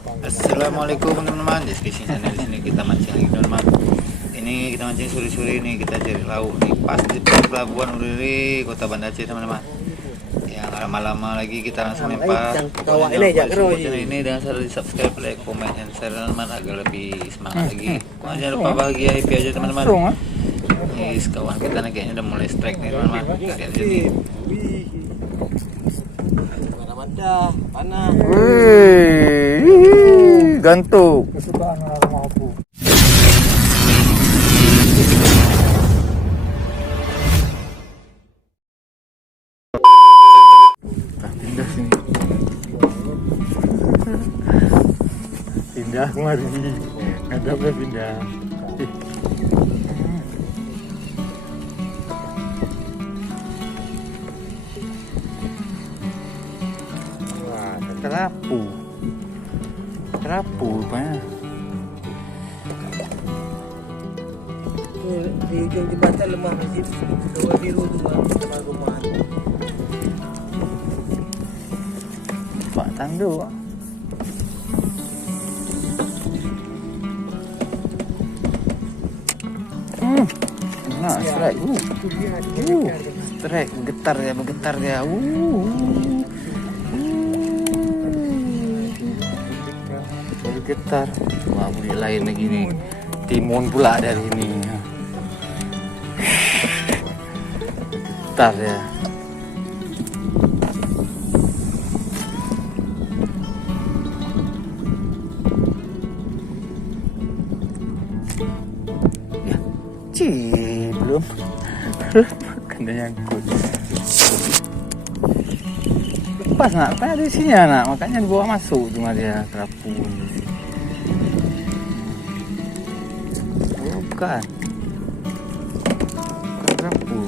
Assalamualaikum teman-teman, di Fishing Channel. Di sini kita mancing lagi teman-teman. Ini kita mancing sore-sore nih, kita cari lauk nih pas di pelabuhan Uriri, Kota Banda Aceh teman-teman. Ya nggak lama-lama lagi kita langsung lempar. Ini dengan cara di subscribe, like, comment, dan share teman-teman agar lebih semangat lagi. Jangan lupa bahagia happy aja teman-teman. Ini kawan kita nih kayaknya udah mulai strike nih teman-teman. Lihat jadi. Panah. Wih, gantung. Kesukaan orang aku. Pindah sini. Pindah kemari. Ngadapnya pindah. Wah, kerapu. Kerapu rupanya. Di ujung jembatan lemah masjid dua biru tu sama rumah. Pak Tandu. Nah, strike. Strike, bergetar dia, bergetar dia. Bergetar. Wah, bunyi lain lagi nih. Timun pula dari ini. Bergetar ya. Belum kena nyangkut. Lepas nak, apa ada isinya nak, makanya dibawa masuk cuma dia kerapu. Oh, bukan kerapu.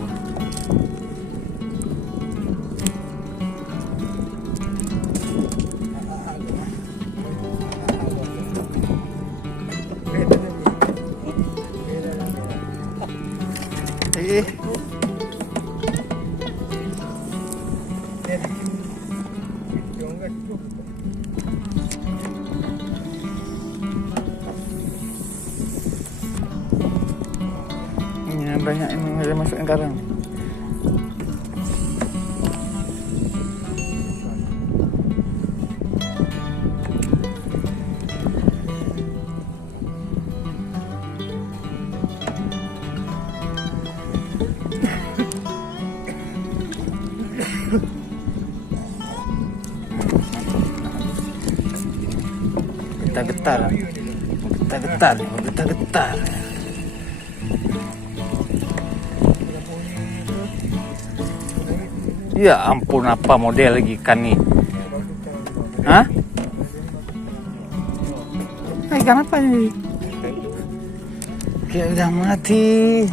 Ini banyak yang ada masukin karang. Getar. Ya ampun, apa model lagi ikan nih? Hah? Ikan apa ini? Kayak udah mati.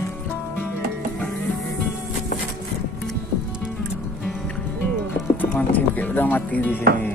Mancing kayak udah mati di sini.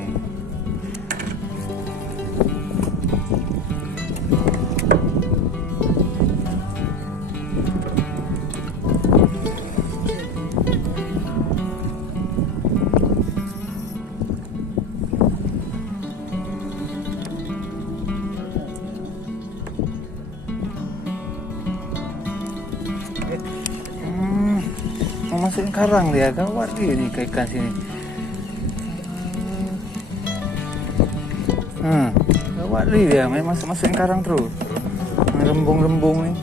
Masukin karang dia, gawat dia nih ke ikan sini. Gawat dia, main masukin karang terus. Rembung-rembung nih.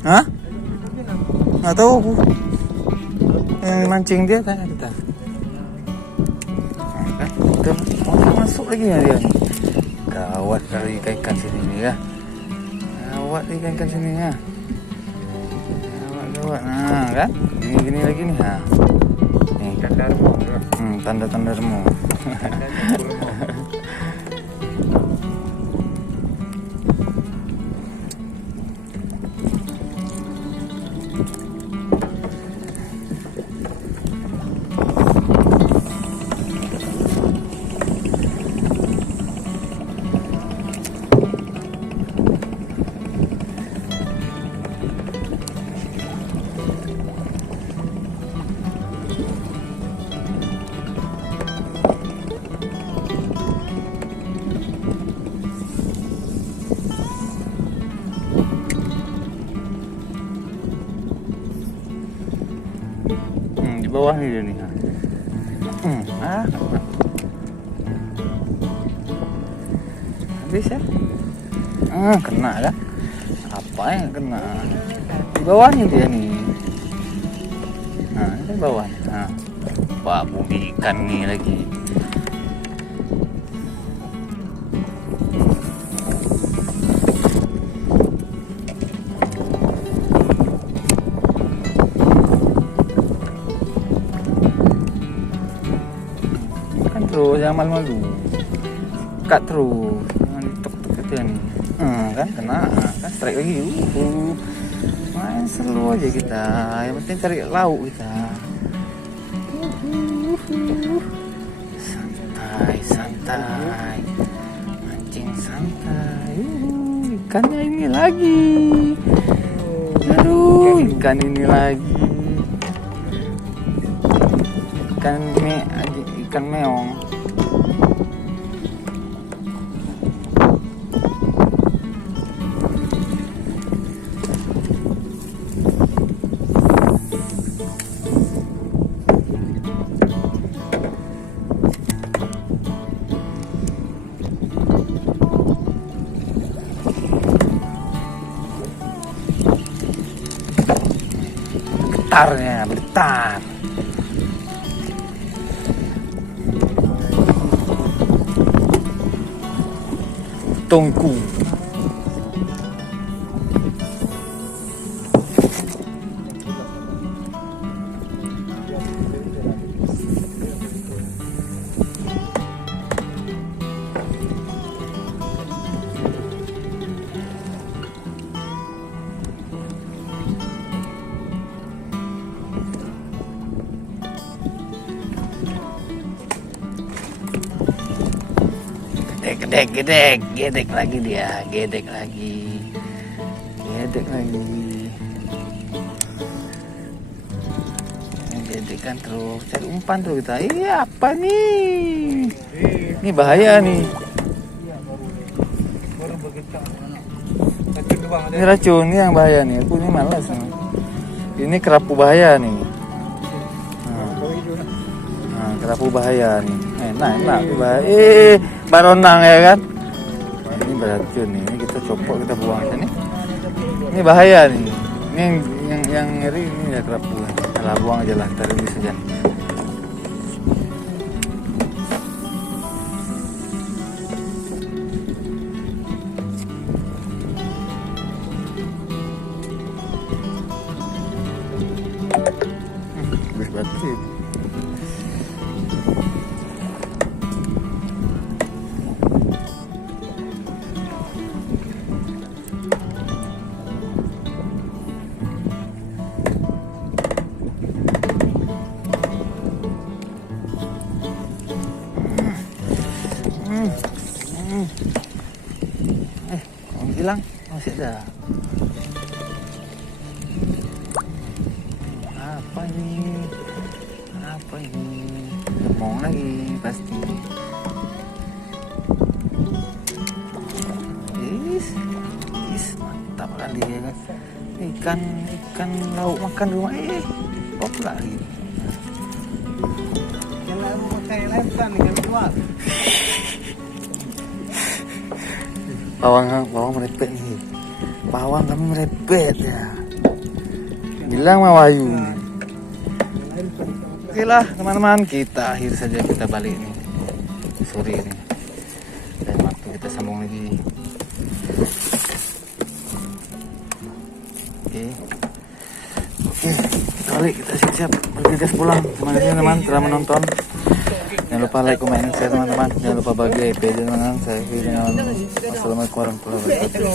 Hah? Nggak tahu aku. Yang mancing dia kan kita. Kita masuk lagi ya dia. Gawat kali ikan sini nih ya. Gawat ikan sini ya. Gawat. Nah kan? Gini lagi nih. Nah. Nih tanda remuk. Tanda remuk. Di bawah nih dia nih. Habis ya. Kena kan? Apa yang kena? Di bawahnya dia nih. Nah, di bawah. Nah, wah, bumi ikan nih lagi. Kan terus, jangan malu-malu. Kat terus, jangan ditok-tok aja nih. Kan kena, kan strike lagi. Main slow aja kita, yang penting cari lauk kita. Santai, santai, mancing santai. Ikannya ini lagi. Aduh, ikan ini lagi. Ikan meong. Getarnya, bergetar. Tungku. Gedek lagi dia, gedek lagi. Gedek kan terus, cari umpan terus kita. Iya, apa nih? Ini bahaya nih. Baru begitu. Ini racun, ini yang bahaya nih. Aku ini malas nih. Ini kerapu bahaya nih. Nah, kerapu bahaya nih. Enak bahaya. Baronang ya kan? Ini beracun nih. Ini kita copot, kita buang aja nih. Ini bahaya nih. Ini yang ngeri ini ya kerapu. Alah, buang aja lah, ntar bisa aja. Baterai. Hilang masih ada. Apa ini gemong lagi pasti. Mantap kali ya kan. Ikan lauk makan rumah pop lagi. Jangan pakai lem kan ikan keluar. Bawang merepet nih. Bawang kami merepet ya. Bilang sama Wahyu nih. Oke lah teman-teman, kita akhir saja, kita balik nih sore ini. Dan waktu kita sambung lagi. Oke, kita balik, kita siap-siap bergegas pulang. Terima kasih teman-teman telah menonton. Jangan lupa like, comment, dan share teman-teman. Jangan lupa bagi EP teman-teman. Saya dengan Assalamualaikum warahmatullahi wabarakatuh.